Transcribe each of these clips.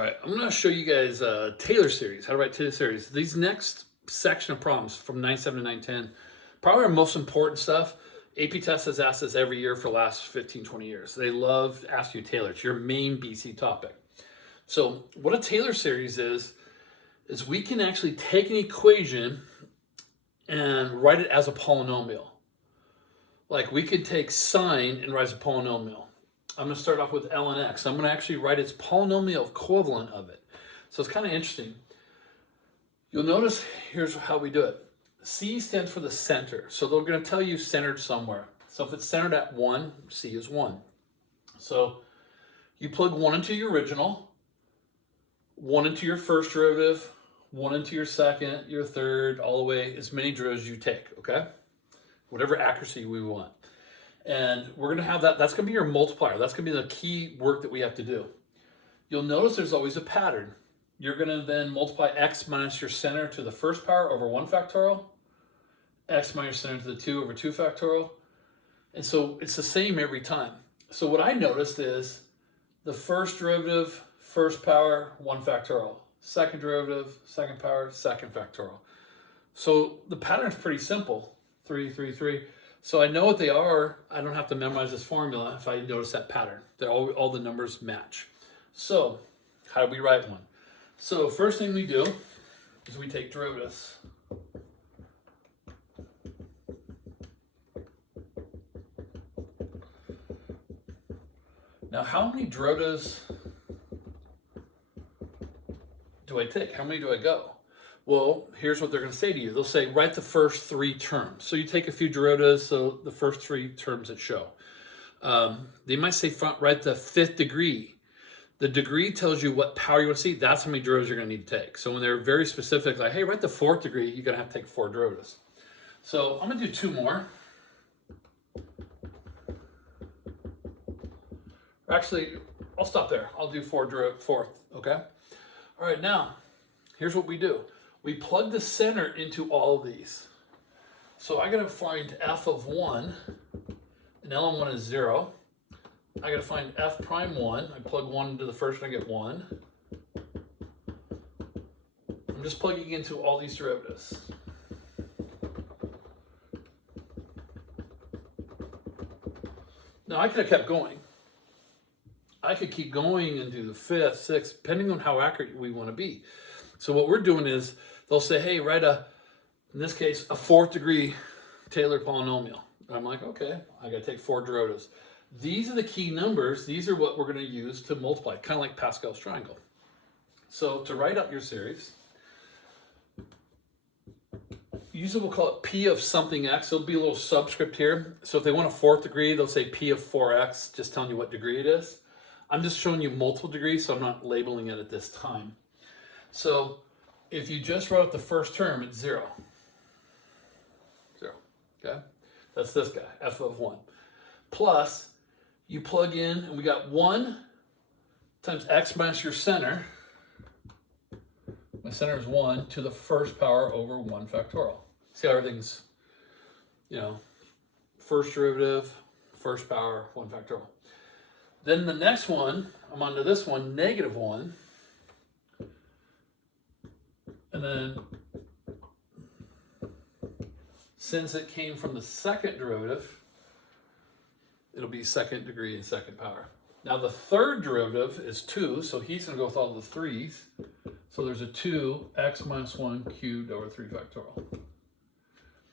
All right, I'm going to show you guys Taylor series, how to write Taylor series. These next section of problems from 9.7 to 9.10, probably our most important stuff. AP Test has asked us every year for the last 15, 20 years. They love asking you Taylor. It's your main BC topic. So what a Taylor series is we can actually take an equation and write it as a polynomial. Like we could take sine and write as a polynomial. I'm going to start off with ln x. I'm going to actually write its polynomial equivalent of it. So it's kind of interesting. You'll notice, here's how we do it. C stands for the center. So they're going to tell you centered somewhere. So if it's centered at 1, C is 1. So you plug 1 into your original, 1 into your first derivative, 1 into your second, your third, all the way, as many derivatives you take, okay? Whatever accuracy we want. And we're going to have that. That's going to be your multiplier. That's going to be the key work that we have to do. You'll notice there's always a pattern. You're going to then multiply x minus your center to the first power over 1 factorial, x minus your center to the 2 over 2 factorial. And so it's the same every time. So what I noticed is the first derivative, first power, 1 factorial. Second derivative, second power, second factorial. So the pattern is pretty simple. 3, 3, 3. So I know what they are. I don't have to memorize this formula if I notice that pattern. All the numbers match. So how do we write one? So first thing we do is we take derivatives. Now how many derivatives do I take? How many do I go? Well, here's what they're going to say to you. They'll say, write the first 3 terms. So you take a few derivatives, so the first 3 terms that show. They might say, write the 5th degree. The degree tells you what power you want to see. That's how many derivatives you're going to need to take. So when they're very specific, like, hey, write the 4th degree, you're going to have to take 4 derivatives. So I'm going to do 2 more. Actually, I'll stop there. I'll do 4th, okay? All right, now, here's what we do. We plug the center into all of these. So I got to find f of 1, and ln1 is 0. I got to find f prime 1. I plug 1 into the first and I get 1. I'm just plugging into all these derivatives. Now I could have kept going. I could keep going and do the 5th, 6th, depending on how accurate we want to be. So what we're doing is they'll say, hey, write in this case, a 4th degree Taylor polynomial. I'm like, okay, I got to take 4 derivatives. These are the key numbers. These are what we're going to use to multiply, kind of like Pascal's triangle. So to write out your series, usually we'll call it P of something X. There'll be a little subscript here. So if they want a 4th degree, they'll say P of 4X, just telling you what degree it is. I'm just showing you multiple degrees, so I'm not labeling it at this time. So if you just wrote the first term, it's 0. 0, okay? That's this guy, f of 1. Plus, you plug in, and we got 1 times x minus your center. My center is 1 to the first power over 1 factorial. See how everything's, first derivative, first power, 1 factorial. Then the next one, I'm onto this one, negative 1. And then, since it came from the second derivative, it'll be 2nd degree and 2nd power. Now the 3rd derivative is 2, so he's going to go with all the 3's. So there's a 2x minus 1 cubed over 3 factorial.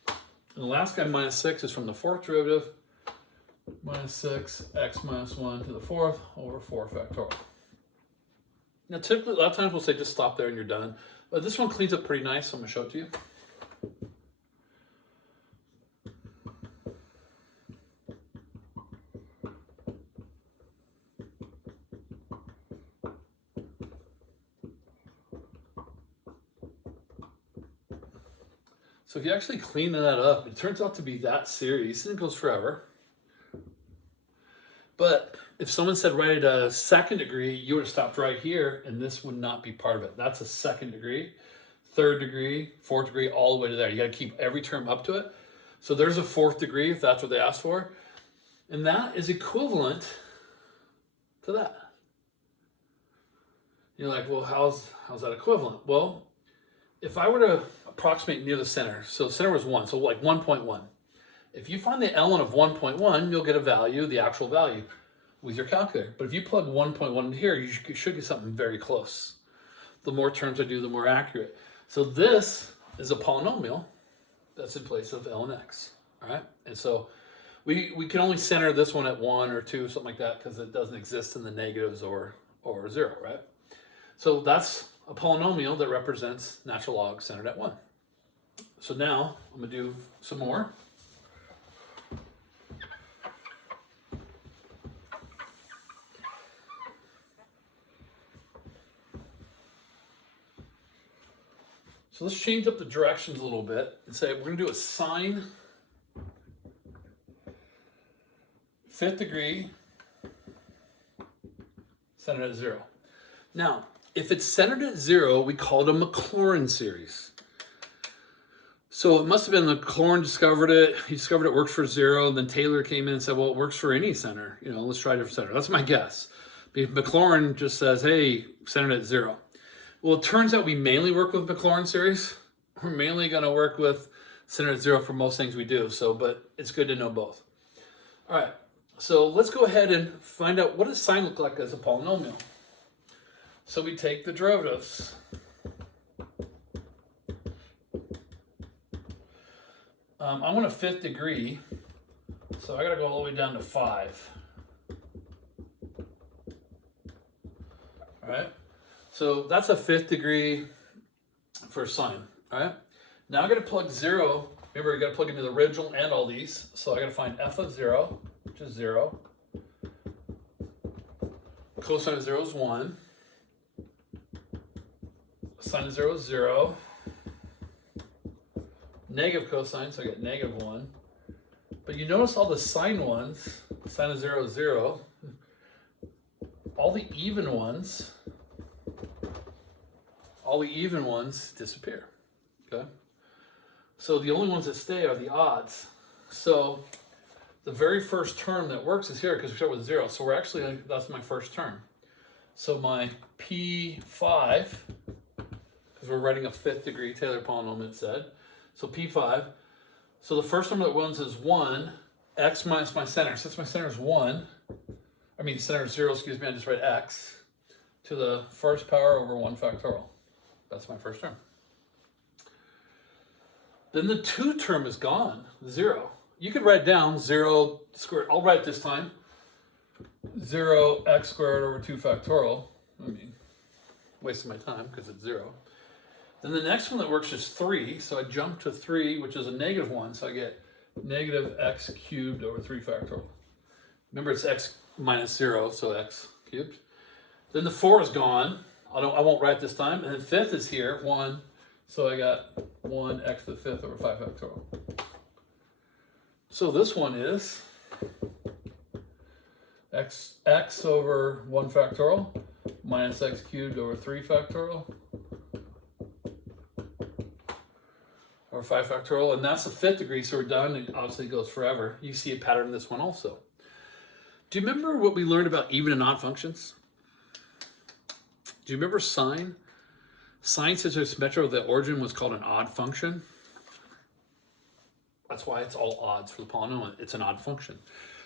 And the last guy, minus 6, is from the 4th derivative. Minus 6, x minus 1 to the 4th over 4 factorial. Now typically, a lot of times we'll say just stop there and you're done. But this one cleans up pretty nice, so I'm going to show it to you. So if you actually clean that up, it turns out to be that series, and it goes forever. But if someone said write a 2nd degree, you would have stopped right here, and this would not be part of it. That's a 2nd degree, 3rd degree, 4th degree, all the way to there. You got to keep every term up to it. So there's a 4th degree if that's what they asked for. And that is equivalent to that. You're like, well, how's that equivalent? Well, if I were to approximate near the center, so center was 1, so like 1.1. If you find the ln of 1.1, you'll get a value, the actual value, with your calculator. But if you plug 1.1 in here, you should get something very close. The more terms I do, the more accurate. So this is a polynomial that's in place of ln x, all right? And so we can only center this one at 1 or 2, something like that, because it doesn't exist in the negatives or 0, right? So that's a polynomial that represents natural log centered at 1. So now I'm going to do some more. So let's change up the directions a little bit and say we're going to do a sine 5th degree centered at 0. Now, if it's centered at 0, we call it a Maclaurin series. So it must have been Maclaurin discovered it. He discovered it works for 0. And then Taylor came in and said, well, it works for any center. You know, let's try a different center. That's my guess. Because Maclaurin just says, hey, centered at 0. Well, it turns out we mainly work with Maclaurin series. We're mainly going to work with centered at 0 for most things we do. So, but it's good to know both. All right. So let's go ahead and find out what does sine look like as a polynomial. So we take the derivatives. I want a 5th degree, so I got to go all the way down to 5. All right. So that's a 5th degree for sine. All right. Now I got to plug 0. Remember, you got to plug into the original and all these. So I got to find f of 0, which is 0. Cosine of 0 is 1. Sine of 0 is 0. Negative cosine, so I get negative 1. But you notice all the sine ones, sine of 0 is 0. All the even ones disappear. Okay? So the only ones that stay are the odds. So the very first term that works is here because we start with 0. So we're actually, that's my first term. So my P5, because we're writing a 5th degree Taylor polynomial, it said. So P5. So the first number that wins is 1, x minus my center. Since my center is 1, center is 0, excuse me, I just write x to the first power over 1 factorial. That's my first term. Then the 2 term is gone, 0. You could write down 0 squared. I'll write this time. 0 x squared over 2 factorial. Wasting my time because it's 0. Then the next one that works is 3. So I jump to 3, which is a negative 1. So I get negative x cubed over 3 factorial. Remember, it's x minus 0, so x cubed. Then the 4 is gone. I won't write this time. And then 5th is here, 1. So I got 1 x to the 5th over 5 factorial. So this one is x over 1 factorial minus x cubed over 3 factorial over 5 factorial. And that's a 5th degree, so we're done. It obviously goes forever. You see a pattern in this one also. Do you remember what we learned about even and odd functions? Do you remember sine? Sine, since it's symmetrical of the origin, was called an odd function. That's why it's all odds for the polynomial. It's an odd function.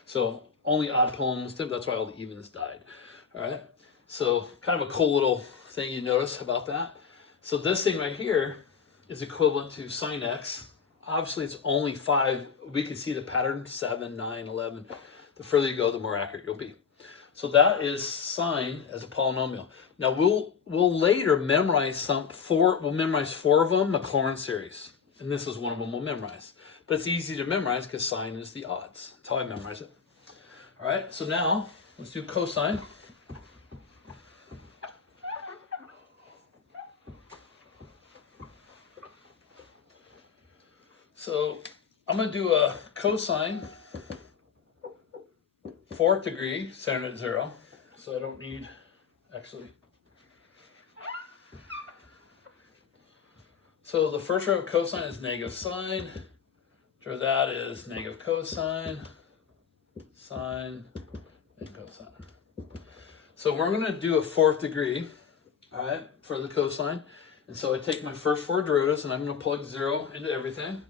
So only odd polynomials did. That's why all the evens died. All right. So kind of a cool little thing you notice about that. So this thing right here is equivalent to sine x. Obviously, it's only 5. We can see the pattern 7, 9, 11. The further you go, the more accurate you'll be. So that is sine as a polynomial. Now we'll later memorize we'll memorize 4 of them, Maclaurin series. And this is one of them we'll memorize. But it's easy to memorize because sine is the odds. That's how I memorize it. All right, so now let's do cosine. So I'm going to do a cosine 4th degree centered at 0. So I don't need, actually. So the first row of cosine is negative sine. After that is negative cosine, sine, and cosine. So we're going to do a 4th degree. all right, for the cosine. And so I take my first four derivatives and I'm going to plug 0 into everything.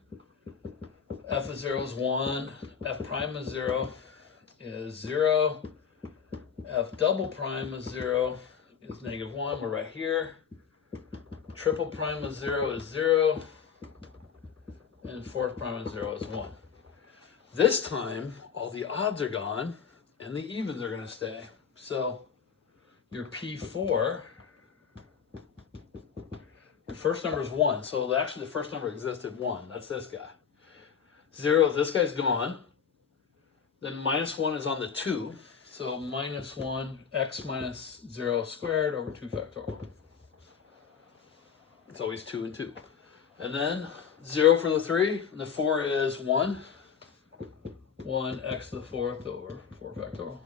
F of 0 is 1. F prime of 0 is 0. F double prime of 0 is -1. We're right here. Triple prime of 0 is 0. And fourth prime of 0 is 1. This time, all the odds are gone and the evens are going to stay. So your P4, your first number is 1. So actually the first number existed 1. That's this guy. 0, this guy's gone. Then -1 is on the 2. So -1 x minus 0 squared over 2 factorial. It's always 2 and 2. And then 0 for the 3. And the 4 is 1. 1 x to the 4th over 4 factorial.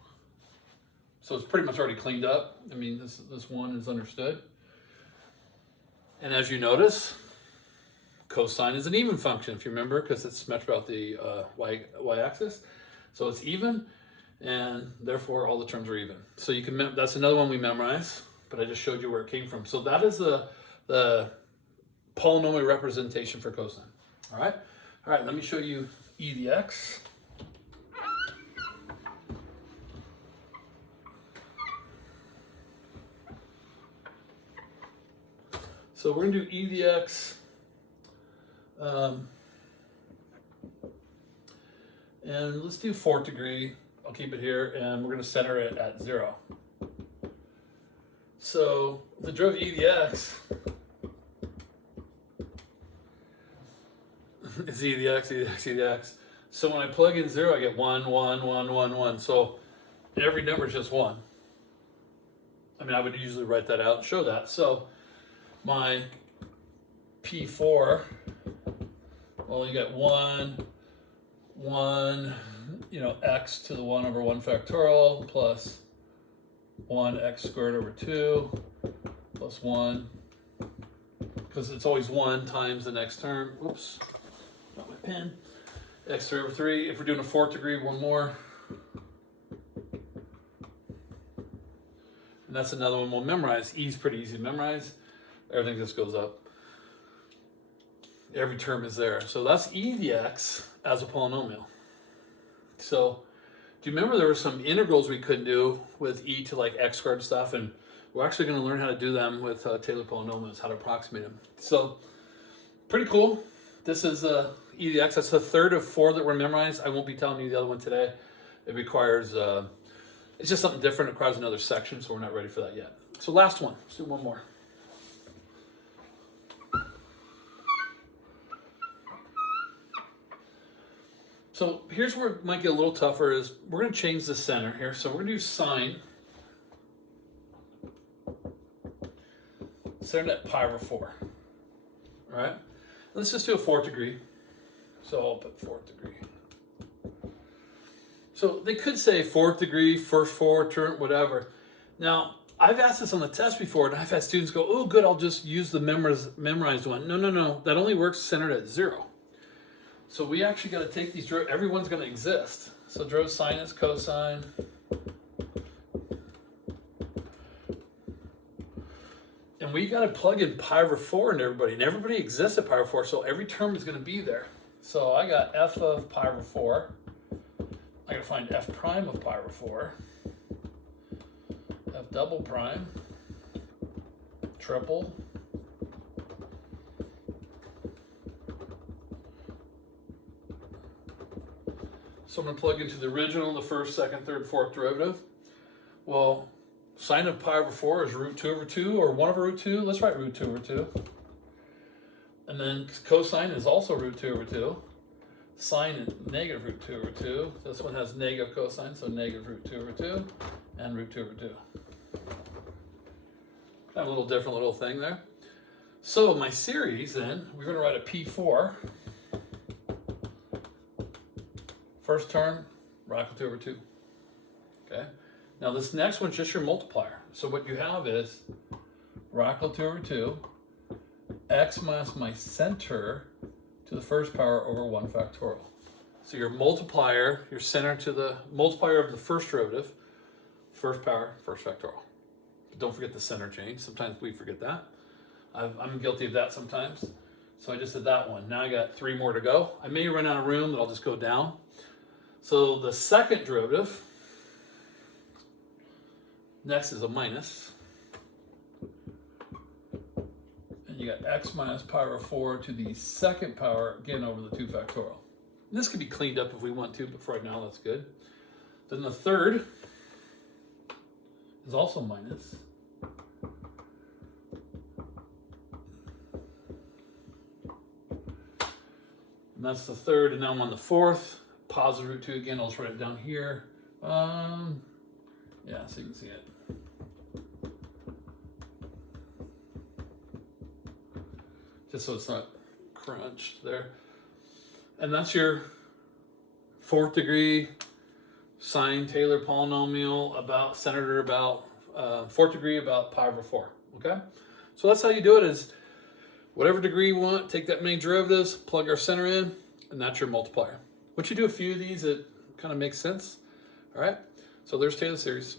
So it's pretty much already cleaned up. I mean, this one is understood. And as you notice, cosine is an even function, if you remember, because it's measured about the y-axis. So it's even, and therefore all the terms are even. So you can that's another one we memorize, but I just showed you where it came from. So that is the polynomial representation for cosine. All right, let me show you e to the x. So we're going to do e to the x, and let's do 4th degree. I'll keep it here, and we're going to center it at 0. So the derivative of e to the x is e to the x, e to the x, e to the x. So when I plug in 0, I get 1, 1, 1, 1, 1. So every number is just 1. I mean, I would usually write that out and show that. So my P4, well, you get 1, 1, x to the 1 over 1 factorial plus 1 x squared over 2 plus 1, because it's always 1 times the next term. Oops, not my pen. X3 over 3. If we're doing a 4th degree, one more. And that's another one we'll memorize. E is pretty easy to memorize. Everything just goes up. Every term is there. So that's e to the x as a polynomial. So do you remember there were some integrals we couldn't do with e to like x squared stuff? And we're actually going to learn how to do them with Taylor Polynomials, how to approximate them. So pretty cool. This is e to the x. That's the third of 4 that were memorized. I won't be telling you the other one today. It requires, it's just something different. It requires another section, so we're not ready for that yet. So last one. Let's do one more. So here's where it might get a little tougher is we're going to change the center here. So we're going to do sine. Center at pi over 4. All right. Let's just do a 4th degree. So I'll put 4th degree. So they could say 4th degree, first 4 term, whatever. Now, I've asked this on the test before, and I've had students go, oh, good, I'll just use the memorized one. No. That only works centered at 0. So we actually got to take these, everyone's going to exist. So derivative sinus, cosine. And we got to plug in pi over 4 into everybody. And everybody exists at pi over 4, so every term is going to be there. So I got f of pi over 4. I got to find f prime of pi over 4. F double prime. Triple. So I'm going to plug into the original, the first, second, third, fourth derivative. Well, sine of pi over 4 is root 2 over 2, or 1 over root 2. Let's write root 2 over 2. And then cosine is also root 2 over 2. Sine is negative root 2 over 2. This one has negative cosine, so negative root 2 over 2, and root 2 over 2. Got a little different little thing there. So my series, then, we're going to write a P4. First term, radical 2 over 2. Okay. Now this next one's just your multiplier. So what you have is radical 2 over 2, x minus my center to the first power over 1 factorial. So your multiplier, your center to the multiplier of the first derivative, first power, first factorial. But don't forget the center change. Sometimes we forget that. I'm guilty of that sometimes. So I just did that one. Now I got 3 more to go. I may run out of room, but I'll just go down. So the second derivative, next is a minus. And you got x minus pi over 4 to the second power, again over the 2 factorial. And this can be cleaned up if we want to, but for right now that's good. Then the third is also minus. And that's the third, and now I'm on the fourth. Positive root 2 again, I'll just write it down here. Yeah, so you can see it. Just so it's not crunched there. And that's your 4th degree sine Taylor polynomial about centered about 4th degree about pi over 4. Okay, so that's how you do it. Is whatever degree you want, take that many derivatives, plug our center in, and that's your multiplier. Once you do a few of these, it kind of makes sense. All right, so there's Taylor series.